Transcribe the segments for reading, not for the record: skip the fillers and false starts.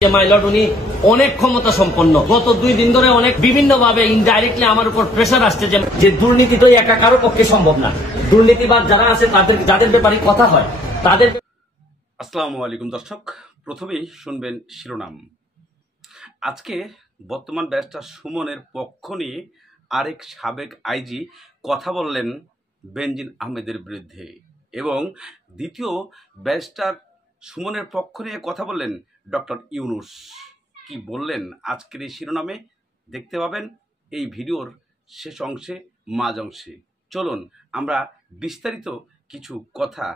My lord উনি অনেক ক্ষমতা সম্পন্ন। গত 2 দিন ধরে অনেক বিভিন্ন ভাবে ইনডাইরেক্টলি আমার উপর প্রেসার আসছে যে দুর্নীতি তো একা কারো পক্ষে সম্ভব না। দুর্নীতিবাদ যারা আছে যাদের ব্যাপারে কথা হয় তাদের। আসসালামু আলাইকুম দর্শক, প্রথমেই শুনবেন শিরোনাম। আজকে বর্তমান ব্যারিস্টার সুমনের পক্ষ নিয়ে আরেক সাবেক আইজি কথা বললেন বেনজির আহমেদের বিরুদ্ধে, এবং দ্বিতীয় ব্যারিস্টার সুমনের পক্ষ নিয়ে কথা বললেন ডক্টর ইউনূস। কি বললেন আজকের এই শিরোনামে দেখতে পাবেন এই ভিডিওর শেষ অংশে, মাঝ অংশে। চলুন আমরা বিস্তারিত কিছু কথা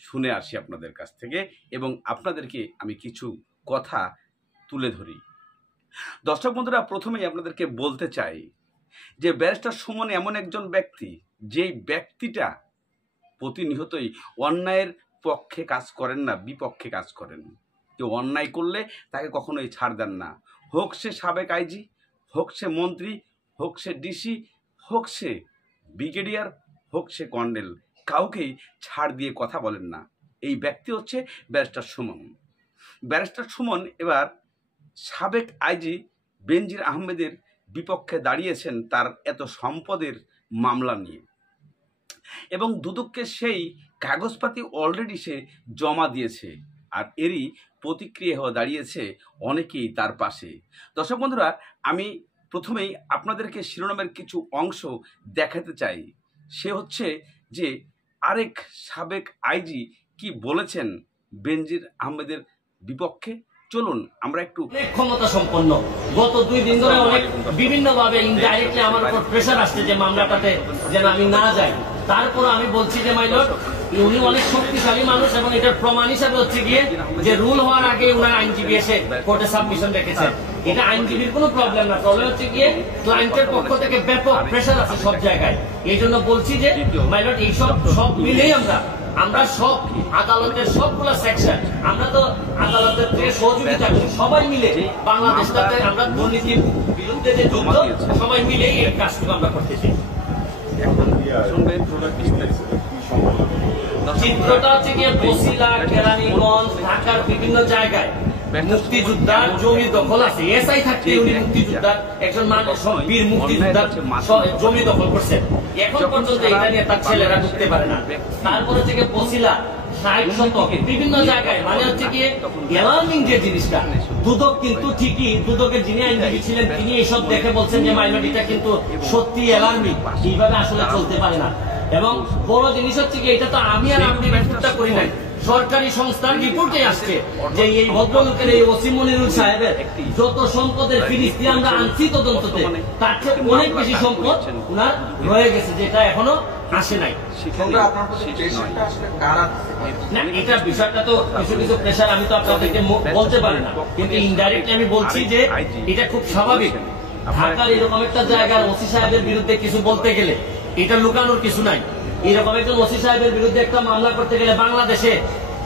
শুনে আসি আপনাদের কাছ থেকে, এবং আপনাদেরকে আমি কিছু কথা তুলে ধরি। দর্শক বন্ধুরা, প্রথমেই আপনাদেরকে বলতে চাই যে ব্যারিস্টার সুমন এমন একজন ব্যক্তি, যেই ব্যক্তিটা প্রতিনিয়তই অন্যায়ের পক্ষে কাজ করেন না, বিপক্ষে কাজ করেন। কেউ অন্যায় করলে তাকে কখনোই ছাড় দেন না, হোক সে সাবেক আইজি, হোক সে মন্ত্রী, হোক সে ডিসি, হোক সে ব্রিগেডিয়ার, হোক সে কর্নেল, কাউকেই ছাড় দিয়ে কথা বলেন না। এই ব্যক্তি হচ্ছে ব্যারিস্টার সুমন। ব্যারিস্টার সুমন এবার সাবেক আইজি বেনজির আহমেদের বিপক্ষে দাঁড়িয়েছেন তার এত সম্পদের মামলা নিয়ে, এবং দুদককে সেই কাগজপাতি অলরেডি সে জমা দিয়েছে, আর এরই প্রতিক্রিয়া হয়ে দাঁড়িয়েছে অনেকেই তার পাশে। দর্শক বন্ধুরা, আমি প্রথমেই আপনাদেরকে শিরোনামের কিছু অংশ দেখাতে চাই। সে হচ্ছে যে আরেক সাবেক আইজি কি বলেছেন বেনজির আহমেদের বিপক্ষে। চলুন আমরা একটু। ক্ষমতা সম্পন্ন। গত 2 দিন ধরে অনেক বিভিন্ন ভাবে ইনডাইরেক্টলি আমার উপর প্রেসার আসছে যে মামলাটাতে যেন আমি না যাই। তারপর আমি বলছি যে মাইলট উনি অনেক শক্তিশালী মানুষ, এবং এটার প্রমাণ হিসাবে হচ্ছে গিয়ে যে রুল হওয়ার আগে উনার আইনজীবী এসে কোর্টে সাবমিশন রেখেছেন। এটা আইনজীবীর কোনো প্রবলেম না, প্রবলেম হচ্ছে গিয়ে ক্লায়েন্টের পক্ষ থেকে ব্যাপক প্রেসার আছে সব জায়গায়। এই জন্য বলছি যে মাইলট এইসব সব মিলেই আমরা সব আদালতের সবগুলো সেকশন, আমরা তো আদালতের থেকে সহযোগিতা করি, সবাই মিলে বাংলাদেশটাতে আমরা দুর্নীতির বিরুদ্ধে যে যুদ্ধ, সবাই মিলে এই কাজটুকু আমরা করতেছি। চিত্রটা হচ্ছে গিয়ে বসিলা, কেরানীগঞ্জ, ঢাকার বিভিন্ন জায়গায় মুক্তিযোদ্ধার জমি দখল আছে। এসআই থাকতে উনি মুক্তিযোদ্ধার একজন মানুষ, বীর মুক্তিযোদ্ধার জমি দখল করছেন। এখন পর্যন্ত এটা নিয়ে তার ছেলেরা ঢুকতে পারে না। তারপর হচ্ছে গিয়ে বসিলা 60 শতক বিভিন্ন জায়গায়, মানে হচ্ছে গিয়ে অ্যালার্মিং যে জিনিসটা। দুদক কিন্তু ঠিকই, দুদকের যিনি আইনজীবী ছিলেন তিনি এইসব দেখে বলছেন যে মাইনরিটিটা কিন্তু সত্যি অ্যালার্মিং, এইভাবে আসলে চলতে পারে না। এবং বড় জিনিস হচ্ছে কি, এটা তো আমি আর আপনি রিপোর্টটা করি নাই, সরকারি সংস্থার রিপোর্টে আসছে যে এই ভদ্রলোকের, এই ওসি মনিরুল সাহেবের যত সম্পদের ফিরিস্তি আমরা আনছি তদন্ততে, তার চেয়ে অনেক বেশি সম্পদ উনার রয়ে গেছে, যেটা এখনো আসে নাই। না, এটা বিষয়টা তো কিছু কিছু প্রেশার আমি তো আপনাদেরকে বলতে পারি না, কিন্তু ইনডাইরেক্টলি আমি বলছি যে এটা খুব স্বাভাবিক। ঢাকার এরকম একটা জায়গার ওসি সাহেবের বিরুদ্ধে কিছু বলতে গেলে এটা লুকানোর কিছু নাই। এরকম একজন ওসি সাহেবের বিরুদ্ধে একটা মামলা করতে গেলে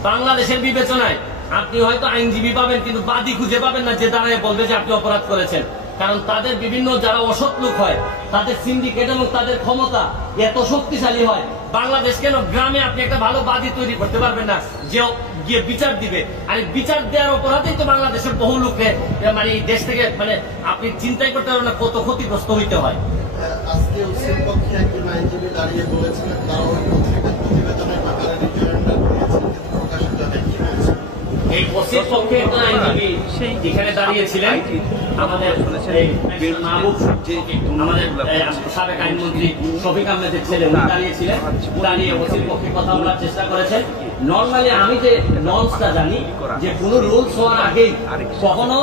বাংলাদেশের বিবেচনায় আপনি হয়তো আইনজীবী পাবেন, কিন্তু বাদী খুঁজে পাবেন না যে দাঁড়ায় বলবে যে আপনি অপরাধ করেছেন। কারণ তাদের বিভিন্ন যারা অসৎ লোক হয়, তাদের সিন্ডিকেট এবং তাদের ক্ষমতা এত শক্তিশালী হয়। বাংলাদেশ কেন, গ্রামে আপনি একটা ভালো বাদী তৈরি করতে পারবেন না যে গিয়ে বিচার দিবে। আর বিচার দেওয়ার অপরাধেই তো বাংলাদেশের বহু লোককে মানে এই দেশ থেকে মানে আপনি চিন্তাই করতে পারবেন না কত ক্ষতিগ্রস্ত হইতে হয়। আজকে ওসির পক্ষে একজন আইনজীবী দাঁড়িয়ে বলেছিলেন তারা ওই পত্রিকার প্রতিবেদনের ব্যাপারে রিটার্নার দিয়েছেন, কিন্তু প্রকাশের জন্য কি বলছেন? এই ওসির পক্ষে একজন আইনজীবী যেখানে দাঁড়িয়েছিলেন আমাদের মাহবুব, আমাদের সাবেক আইনমন্ত্রী শফিক আহমেদের ছেলে, উনি দাঁড়িয়েছিলেন। দাঁড়িয়ে ওসির পক্ষে কথা বলার চেষ্টা করেছেন। নর্মালি আমি যে নর্মসটা জানি যে কোনো রুলস হওয়ার আগেই কখনো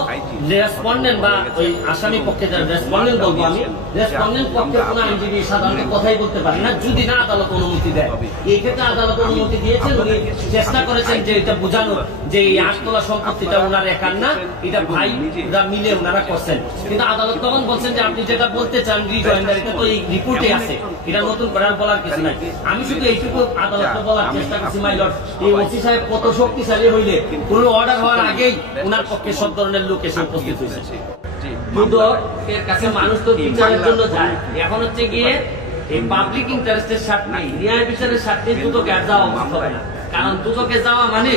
রেসপন্ডেন্ট বা ওই আসামি পক্ষে যারা রেসপন্ডেন্ট বলবো আমি, রেসপন্ডেন্ট পক্ষে কোনো আইনজীবী সাধারণত কথাই বলতে পারে না যদি না আদালত অনুমতি দেয়। এই ক্ষেত্রে আদালত অনুমতি দিয়েছেন, উনি চেষ্টা করেছেন যে এটা বোঝানোর যে এই 8 তলা সম্পত্তিটা ওনার একার না, এটা ভাইরা মিলে ওনারা করছেন। কিন্তু আদালত তখন বলছেন যে আপনি যেটা বলতে চান রিজয়েন্ডার, এটা তো এই রিপোর্টে আছে, এটা নতুন করার বলার কিছু নাই। আমি শুধু এইটুকু আদালতকে বলার চেষ্টা করছি, মাই লর্ড, এই ওসি সাহেব কত শক্তিশালী হইলে কোন অর্ডার হওয়ার আগেই উনার পক্ষে সব ধরনের লোক এসে উপস্থিত হয়েছে। দুদকের কাছে মানুষ তো বিচারের জন্য যায়, এখন হচ্ছে গিয়ে এই পাবলিক ইন্টারেস্টের স্বার্থে, ন্যায় বিচারের স্বার্থে দুদকে আর যাওয়া উচিত হবে না। কারণ দুদকে যাওয়া মানে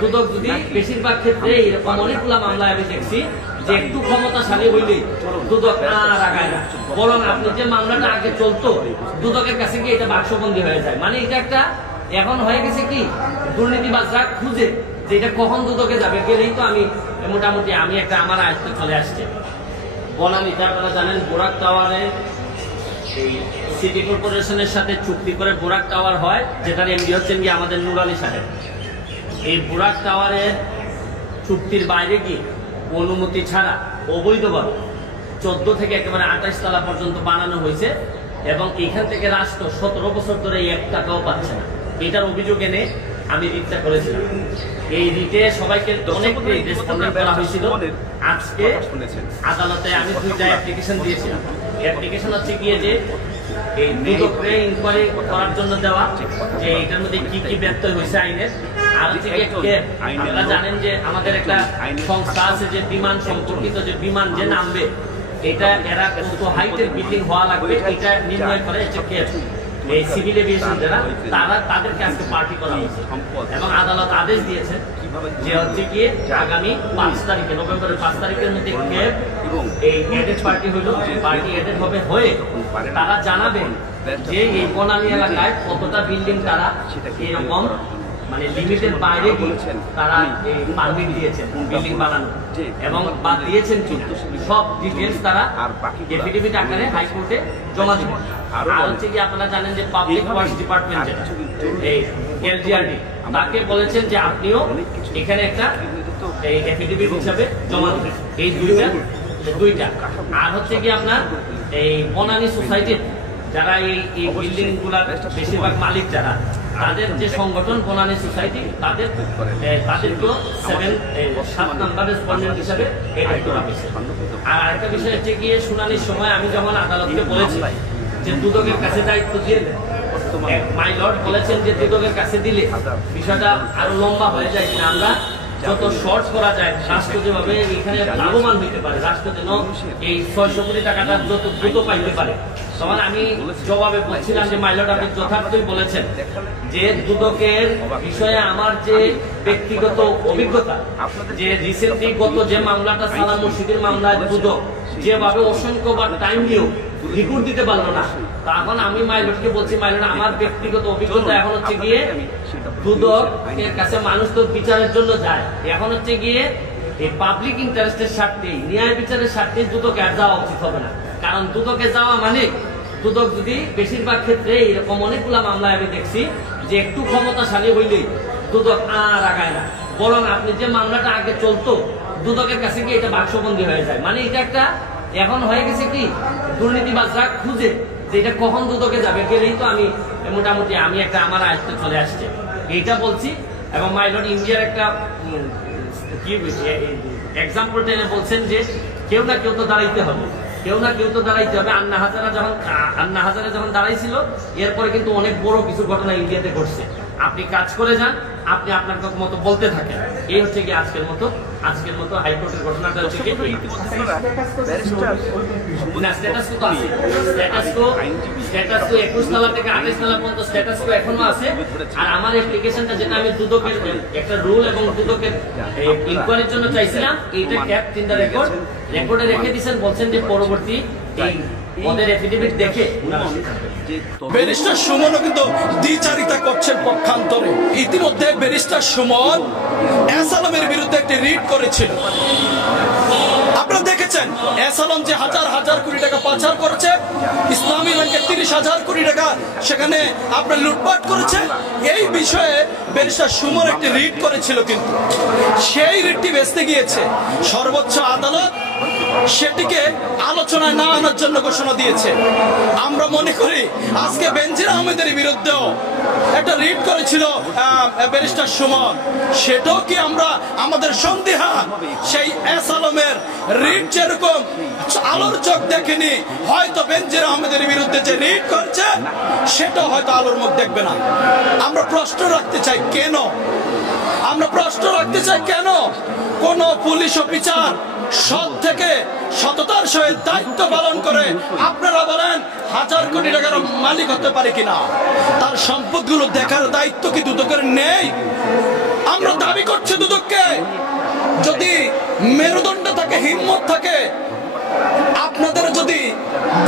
দুদক যদি বেশিরভাগ ক্ষেত্রে এরকম অনেকগুলো মামলা আমি দেখছি যে একটু ক্ষমতাশালী হইলেই দুদক আর আগায় না, বরং আপনি যে মামলাটা আগে চলতো দুদকের কাছে গিয়ে এটা বাক্সবন্দী হয়ে যায়। মানে এটা একটা এখন হয়ে গেছে কি দুর্নীতিবাজরা খুঁজে যে এটা কখন দুদকে যাবে, গেলেই তো আমি মোটামুটি আমি একটা আমার আয়ত্তে চলে আসছে। বনানীতে আপনারা জানেন বোরাক টাওয়ারে এই সিটি কর্পোরেশনের সাথে চুক্তি করে বোরাক টাওয়ার হয়, যেটার এমডি হচ্ছেন কি আমাদের নুর আলী সাহেব। এই বোরাক টাওয়ারের চুক্তির বাইরে গিয়ে অনুমতি ছাড়া অবৈধভাবে 14 থেকে একেবারে 28 তলা পর্যন্ত বানানো হয়েছে এবং এখান থেকে রাষ্ট্র 17 বছর ধরে 1 টাকাও পাচ্ছে না। এটার অভিযোগ এনে আমি রিটটা করেছিলাম। এই রিটে সবাইকে অনেক রেসপন্ডেন্ট করা হয়েছিল। আজকে আদালতে আমি 2টা অ্যাপ্লিকেশন দিয়েছিলাম। অ্যাপ্লিকেশন হচ্ছে গিয়ে যে এই দুদককে ইনকোয়ারি করার জন্য দেওয়া, যে এটার মধ্যে কি কি ব্যত্যয় হয়েছে আইনের, আর হচ্ছে গিয়ে আপনারা জানেন যে আমাদের একটা সংস্থা আছে যে বিমান সম্পর্কিত, যে বিমান যে নামবে এটা এরা কত হাইটের বিল্ডিং হওয়া লাগবে এটা নির্ণয় করে হচ্ছে কে এই সিভিল এভিয়েশন যারা তারা, তাদেরকে আজকে পার্টি করা হয়েছে এবং আদালত আদেশ দিয়েছে যে হচ্ছে গিয়ে আগামী 5 তারিখে নভেম্বরের 5 তারিখের মধ্যে ক্যাব এই এডেড পার্টি হইল, পার্টি এডেড হবে হয়ে তারা জানাবেন যে এই বনানী এলাকায় কতটা বিল্ডিং তারা এরকম মানে লিমিটের বাইরে তারা এই পারমিট দিয়েছেন বিল্ডিং বানানো এবং বাদ দিয়েছেন কিনা সব ডিটেলস তারা এফিডেভিট আকারে হাইকোর্টে জমা দেবেন। আর হচ্ছে কি আপনারা জানেন যে পাবলিক ওয়ার্কস ডিপার্টমেন্ট যেটা এই এলজিআরডি তাকে বলেছেন যে আপনিও এখানে একটা এই এফিডেভিট হিসাবে জমা দেবেন। এই দুইটা আর হচ্ছে কি আপনার এই বনানী সোসাইটির যারা এই বিল্ডিং গুলার বেশিরভাগ মালিক যারা, তাদের যে সংগঠন বনানী সোসাইটি তাদেরকেও 7 নাম্বার রেসপন্ডেন্ট হিসাবে এডেড করা হয়েছে। আর আরেকটা বিষয় হচ্ছে গিয়ে শুনানির সময় আমি যখন আদালতকে বলেছি যে দুদকের কাছে দায়িত্ব দিয়ে দেন, মাই লর্ড বলেছেন যে দুদকের কাছে দিলে বিষয়টা আরো লম্বা হয়ে যায়, যে আমরা যত শর্ট করা যায় রাষ্ট্র যেভাবে এখানে লাভবান হইতে পারে, রাষ্ট্র যেন এই 600 কোটি টাকাটা যত দ্রুত পাইতে পারে। তখন আমি জবাবে বলছিলাম যে মাইলট আপনি যথার্থই বলেছেন যে দুদকের বিষয়ে আমার যে ব্যক্তিগত অভিজ্ঞতা, যে রিসেন্টলি গত যে মামলাটা সালাম মুর্শিদের মামলায় দুদক যেভাবে অসংখ্যবার টাইম নিয়েও রিপোর্ট দিতে পারলো না, তখন আমি মাইলটকে বলছি মাইলট আমার ব্যক্তিগত অভিজ্ঞতা এখন হচ্ছে গিয়ে দুদকের কাছে মানুষ তো বিচারের জন্য যায়, এখন হচ্ছে গিয়ে এই পাবলিক ইন্টারেস্টের স্বার্থে ন্যায় বিচারের স্বার্থে দুদকে আর যাওয়া উচিত হবে না। কারণ দুদকে যাওয়া মানে দুদক যদি বেশিরভাগ ক্ষেত্রে এরকম অনেকগুলা মামলায় আমি দেখছি যে একটু ক্ষমতাশালী হইলেই দুদক আর আগায় না, বরং আপনি যে মামলাটা আগে চলতো দুদকের কাছে গিয়ে এটা বাক্সবন্দী হয়ে যায়। মানে এটা একটা এখন হয়ে গেছে কি দুর্নীতিবাজরা খুঁজে যে এটা কখন দুদকে যাবে, গেলেই তো আমি মোটামুটি আমি একটা আমার আয়ত্তে চলে আসছে এইটা বলছি। এবং মাইলট ইন্ডিয়ার একটা কি এক্সাম্পল টেনে বলছেন যে কেউ না কেউ তো দাঁড়াইতে হবে, কেউ না কেউ তো দাঁড়াইতে হবে। আন্না হাজারা যখন দাঁড়াইছিল এরপরে কিন্তু অনেক বড় কিছু ঘটনা ইন্ডিয়াতে ঘটছে। আপনি কাজ করে যান, আপনি আপনার মতো বলতে থাকেন। এই হচ্ছে কি আজকের মতো হাইকোর্টের ঘটনাটা হচ্ছে কি স্ট্যাটাস কো 21 তলা থেকে 28 তলা পর্যন্ত স্ট্যাটাস কো এখনো আছে। আর আমার অ্যাপ্লিকেশনটা যেটা আমি দুদকের একটা রুল এবং দুদকের ইনকোয়ারির জন্য চাইছিলাম, এইটা ক্যাপ ইন দ্য রেকর্ডে রেখে দিয়েছেন, বলছেন যে পরবর্তী এই ওদের এফিডেভিট দেখে ব্যারিস্টার সুমনও কিন্তু দ্বিচারিতা করছেন পক্ষান্তরে। ইতিমধ্যে ব্যারিস্টার সুমন এস আলমের বিরুদ্ধে একটি রিট করেছিল। আপনারা দেখেছেন এস আলম যে হাজার কোটি টাকা পাচার করেছে, ইসলামী ব্যাংকে 30,000 কোটি টাকা সেখানে আপনার লুটপাট করেছে, এই বিষয়ে ব্যারিস্টার সুমন একটি রিট করেছিল। কিন্তু সেই রিটটি ভেস্তে গিয়েছে। সর্বোচ্চ আদালত সেটিকে আলোচনায় না আনার জন্য ঘোষণা দিয়েছে। আমরা মনে করি আজকে বেনজির আহমেদের বিরুদ্ধেও একটা রিট করেছিল ব্যারিস্টার সুমন, সেটাও কি আমরা আমাদের সন্দেহান সেই এস আলমের রিট যেরকম আলোর চোখ দেখেনি, হয়তো বেনজির আহমেদের বিরুদ্ধে যে রিট করছে সেটাও হয়তো আলোর মুখ দেখবে না। আমরা প্রশ্ন রাখতে চাই কেন কোন পুলিশ অফিসার সৎ থেকে সততার সহিত দায়িত্ব পালন করে আপনারা বলেন 1,000 কোটি টাকার মালিক হতে পারে কিনা? তার সম্পদগুলো দেখার দায়িত্ব কি দুদকের নেই? আমরা দাবি করছি দুদককে, যদি মেরুদণ্ড থাকে, হিম্মত থাকে, আপনাদের যদি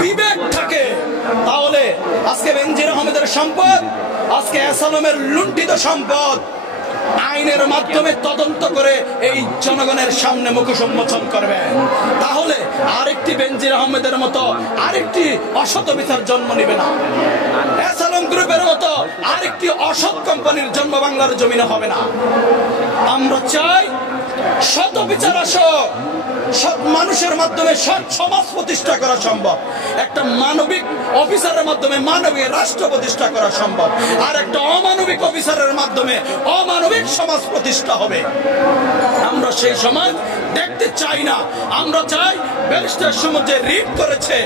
বিবেক থাকে, তাহলে আজকে বেনজির আহমেদের সম্পদ, আজকে এসালমের লুণ্ঠিত সম্পদ আইনের মাধ্যমে তদন্ত করে এই জনগণের সামনে মুখ উন্মোচন করবেন। তাহলে আরেকটি বেনজির আহমেদের মতো আরেকটি অসৎ বিচার জন্ম নিবে না। এসালম গ্রুপের মতো আরেকটি অসৎ কোম্পানির জন্ম বাংলার জমিনে হবে না। আমরা চাই সৎ বিচার আসুক, সৎ মানুষের মাধ্যমে সৎ সমাজ প্রতিষ্ঠা করা সম্ভব। একটা মানবিক অফিসারের মাধ্যমে মানবিক রাষ্ট্র প্রতিষ্ঠা করা সম্ভব, আর একটা অমানবিক অফিসারের মাধ্যমে অমানবিক সমাজ প্রতিষ্ঠা হবে। আমরা সেই সমাজ দেখতে চাই না। আমরা চাই ব্যারিস্টার সুমন যে রিট করেছে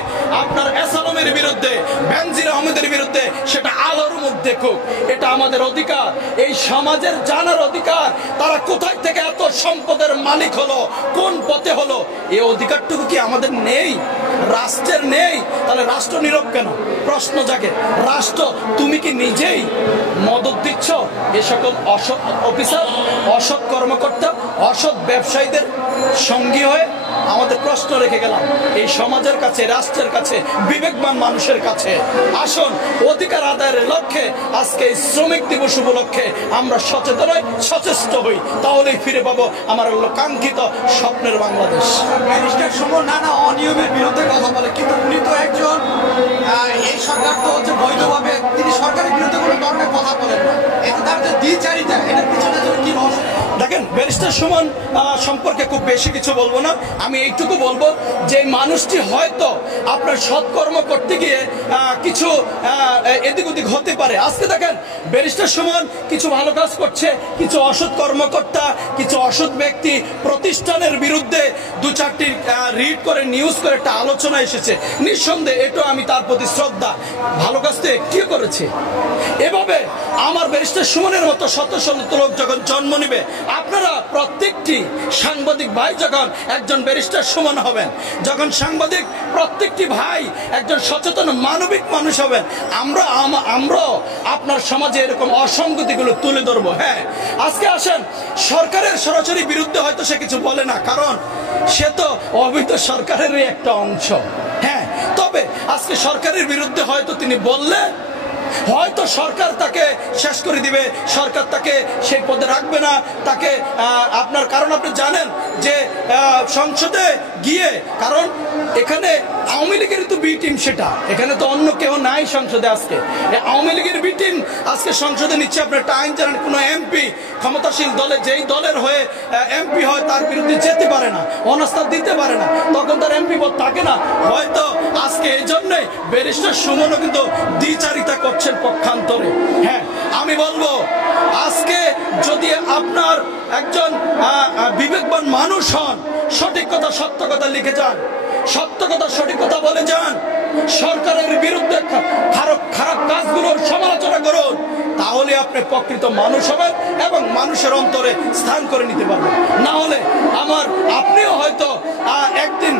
আপনার এসালমের বিরুদ্ধে, বেনজির আহমেদের বিরুদ্ধে, সেটা আলোর মুখ দেখুক। এটা আমাদের অধিকার, এই সমাজের জানার অধিকার। তারা কোথায় থেকে এত সম্পদের মালিক হলো, কোন পথে হলো, এই অধিকারটুকু কি আমাদের নেই? রাষ্ট্রের নেই? তাহলে রাষ্ট্র নীরব কেন? প্রশ্ন জাগে, রাষ্ট্র তুমি কি নিজেই মদত দিচ্ছ এ সকল অসৎ অফিসার, অসৎ কর্মকর্তা, অসৎ ব্যবসায়ীদের সঙ্গী হয়ে? আমাদের প্রশ্ন রেখে গেলাম এই সমাজের কাছে, রাষ্ট্রের কাছে, বিবেকবান মানুষের কাছে। আসুন অধিকার আদায়ের লক্ষ্যে আজকে এই শ্রমিক দিবস উপলক্ষে আমরা সচেতন হই, সচেষ্ট হই, তাহলেই ফিরে পাবো আমার কাঙ্ক্ষিত স্বপ্নের বাংলাদেশ। ব্যারিস্টার সুমন নানা অনিয়মের বিরুদ্ধে কথা বলে, কিন্তু উনি তো একজন, এই সরকার তো হচ্ছে বৈধভাবে, তিনি সরকারের বিরুদ্ধে কোনো ধরনের কথা বলেন না। এতে তার যে দ্বিচারিতা, এটার পিছনে কি রহস্য? দেখেন, ব্যারিস্টার সুমন সম্পর্কে খুব বেশি কিছু বলবো না। আমি এইটুকু বলবো যে মানুষটি হয়তো আপনার সৎকর্ম করতে গিয়ে কিছু এদিক ওদিক হতে পারে। আজকে দেখেন ব্যারিস্টার সুমন কিছু ভালো কাজ করছে, কিছু অসৎ কর্মকর্তা, কিছু অসৎ ব্যক্তি, প্রতিষ্ঠানের বিরুদ্ধে দু চারটি রিড করে, নিউজ করে একটা আলোচনা এসেছে। নিঃসন্দেহে এটা আমি তার প্রতি শ্রদ্ধা, ভালো কাজ তো একটিও করেছে। এভাবে আমার ব্যারিস্টার সুমনের মতো শত শত লোক যখন জন্ম নিবে, আপনারা প্রত্যেকটি সাংবাদিক ভাই যখন একজন ব্যারিস্টার সুমন হবেন, যখন সাংবাদিক প্রত্যেকটি ভাই একজন সচেতন মানবিক মানুষ হবেন, আমরাও আপনার সমাজে এরকম অসঙ্গতিগুলো তুলে ধরবো। হ্যাঁ, আজকে আসেন, সরকারের সরাসরি বিরুদ্ধে হয়তো সে কিছু বলে না, কারণ সে তো অবৈধ সরকারেরই একটা অংশ। হ্যাঁ, তবে আজকে সরকারের বিরুদ্ধে হয়তো তিনি বললে হয়তো সরকার তাকে শেষ করে দিবে, সরকার তাকে সেই পদে রাখবে না, তাকে আপনার, কারণ আপনি জানেন যে সংসদে গিয়ে, কারণ এখানে আওয়ামী লীগের তো বি টিম, সেটা এখানে তো অন্য কেউ নাই সংসদে। আজকে আওয়ামী লীগের বি টিম আজকে সংসদে নিচ্ছে। আপনার একটা আইন জানেন, কোনো এমপি ক্ষমতাশীল দলে যেই দলের হয়ে এমপি হয় তার বিরুদ্ধে যেতে পারে না, অনাস্থা দিতে পারে না, তখন তার এমপি পদ থাকে না। হয়তো আজকে এই জন্যই ব্যারিস্টার সুমনও কিন্তু দ্বিচারিতা করছেন পক্ষান্তরে। হ্যাঁ, আমি বলবো আজকে যদি আপনার একজন বিবেকবান মানুষ হন, সঠিক কথা সত্য কথা লিখে যান, সত্য কথা সঠিক কথা বলে যান, সরকারের বিরুদ্ধে খারাপ কাজগুলোর সমালোচনা করুন, তাহলে আপনি প্রকৃত মানুষ হবেন এবং মানুষের অন্তরে স্থান করে নিতে পারবেন। না হলে আপনিও হয়তো একদিন